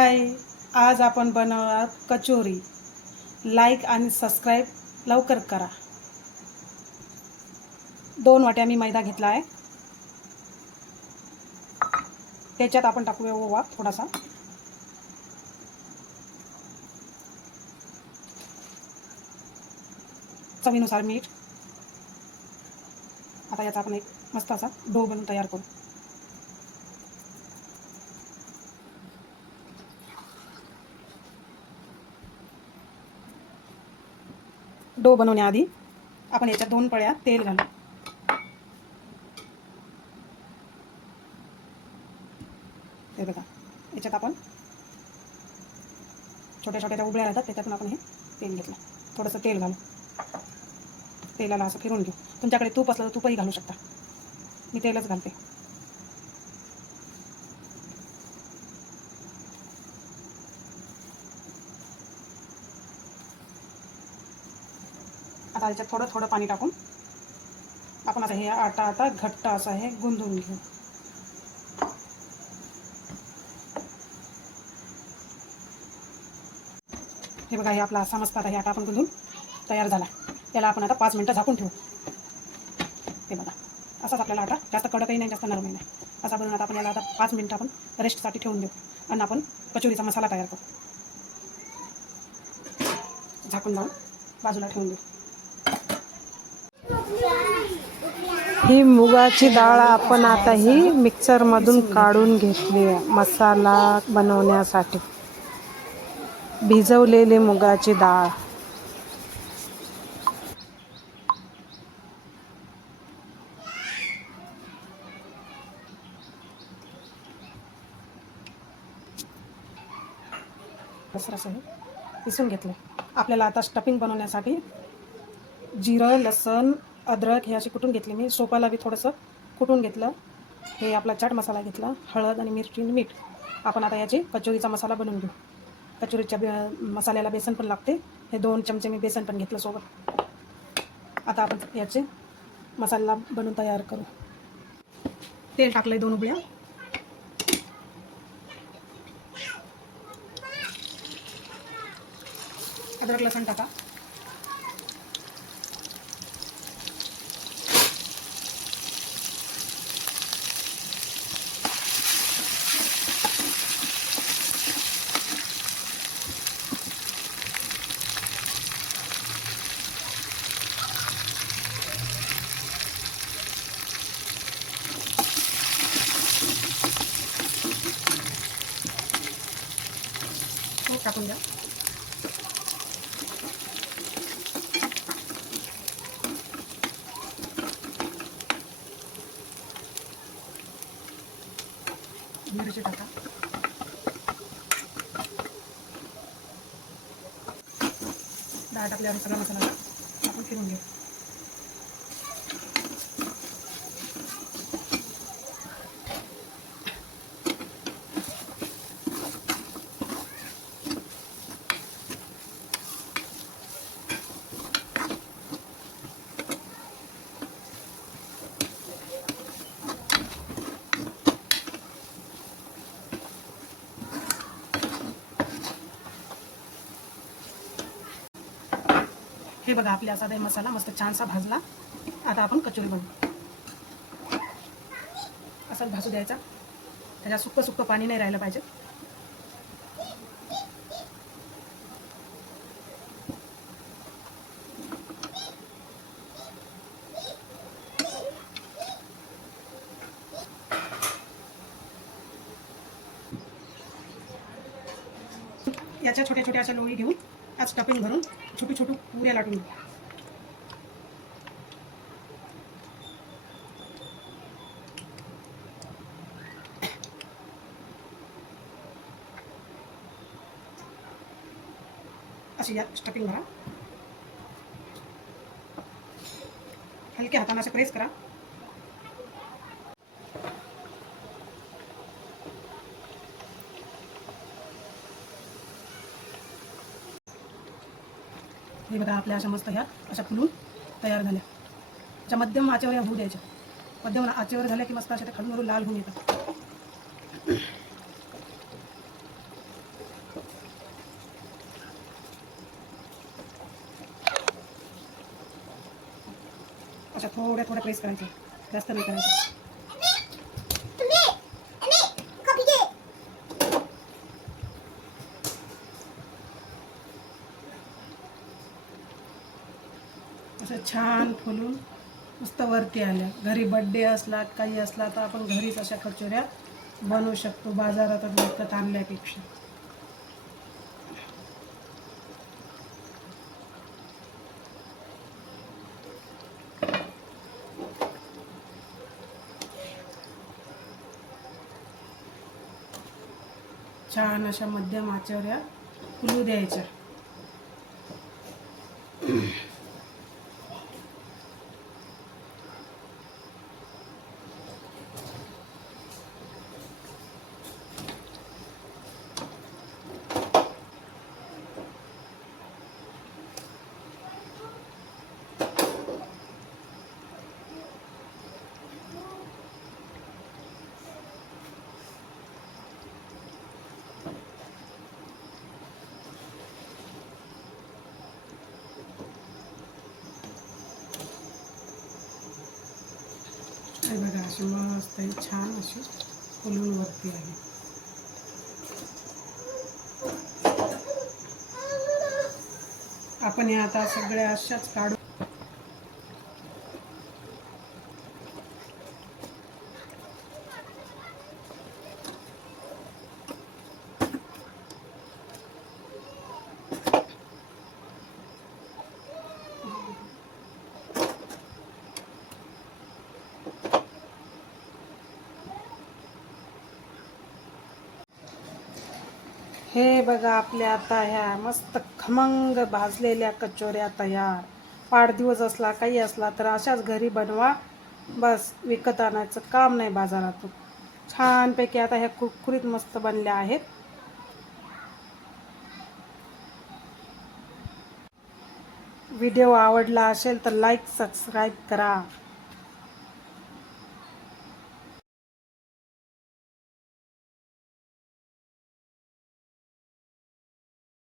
हाय, आज आपण बनवणार कचोरी. लाईक आणि सबस्क्राईब लवकर करा. 2 वाट्या मी मैदा घेतला आहे. त्याच्यात आपण टाकूया ओवा थोडासा. चवीनुसार मीठ. आता याचा आपण एक मस्त असा डो बनवून तयार करू. डो बनवण्याआधी आपण याच्यात 2 पळ्या तेल घालू. हे बघा, याच्यात आपण छोट्या छोट्या उबळ्या राहतात त्याच्यातून आपण हे तेल घेतलं. थोडंसं तेल घालू. तेलाला असं फिरून घेऊ. तुमच्याकडे तूप असलं तर तूपही घालू शकता. मी तेलच घालते. आता याच्यात थोडं थोडं पाणी टाकून आपण असं हे आटा आता घट्ट असं हे गुंदून घेऊ. हे बघा, हे आपला असा मस्त आता हे आटा आपण गुंदून तयार झाला. त्याला आपण आता 5 मिनिटं झाकून ठेवू. हे बघा, असाच आपल्याला आटा, जास्त कडकही नाही जास्त नरमही नाही, असा बनवून आता आपण याला आता 5 मिनिटं आपण रेस्टसाठी ठेवून देऊ. आणि आपण कचोरीचा मसाला तयार करू. झाकून लावून बाजूला ठेवून देऊ. ही मुगाची डाळ आपण आता ही मिक्सरमधून काढून घेतली आहे मसाला बनवण्यासाठी. भिजवलेली मुगाची डाळ. असं हे पिसून घेतलं. आपल्याला आता स्टफिंग बनवण्यासाठी जिरं, लसण, अद्रक हे असे कुटून घेतले मी. सोपाला बी थोडंसं कुटून घेतलं. हे आपला चाट मसाला घेतला, हळद आणि मिरची आणि मीठ. आपण आता याची कचोरीचा मसाला बनवून घेऊ. कचोरीच्या मसाल्याला बेसन पण लागते. हे 2 चमचे मी बेसन पण घेतलं सोबत. आता आपण याचे मसाला बनवून तयार करू. तेल टाकलंय 2 उबळ्या. अद्रक लसण टाका. तूप टाकून द्या. मिरची टाका. डाळ टाकल्यावर सगळा मसाला आपण फिरून घेऊ. हे बघा, आपल्या असा मसाला मस्त छानसा भाजला. आता आपण कचोरी बनवू. असाच भाजू द्यायचा. त्याच्यात सुक्कं सुक्कं पाणी नाही राहिलं पाहिजे. याच्या छोट्या छोट्या अशा लोणी घेऊन आज स्टफिंग भरून छोटी छोटी पुऱ्या लाटून घेऊ. अशी यात स्टफिंग भरा. हलक्या हाताने असं प्रेस करा. हे बघा, आपल्या अशा मस्त ह्या अशा फुलून तयार झाल्या. अशा मध्यम आचेवर या होऊ द्यायच्या. मध्यम आचेवर झाल्या की मस्त अशा ते खालून वरून लाल होऊन येतात. अशा थोड्या थोड्या प्रेस करायचं, जास्त नाही करायचं. असं छान फुलून मस्त वरती आल्या. घरी बड्डे असला काही असला तर आपण घरीच अशा कचोऱ्या बनवू शकतो, बाजारात विकत आणल्यापेक्षा. छान अशा मध्यम आचेवर या फुलू द्यायच्या. हे बघा अशी मस्त छान अशी फुलून वरती आली. आपण या आता सगळ्या अशाच काढू. हे बघा आपल्या आता ह्या मस्त खमंग भाजलेल्या कचोऱ्या तयार. वाढदिवस असला काही असला तर अशाच घरी बनवा, बस विकत आणायचं काम नाही बाजारातून. छानपैकी आता ह्या कुरकुरीत मस्त बनल्या आहेत. व्हिडिओ आवडला असेल तर लाईक सबस्क्राईब करा.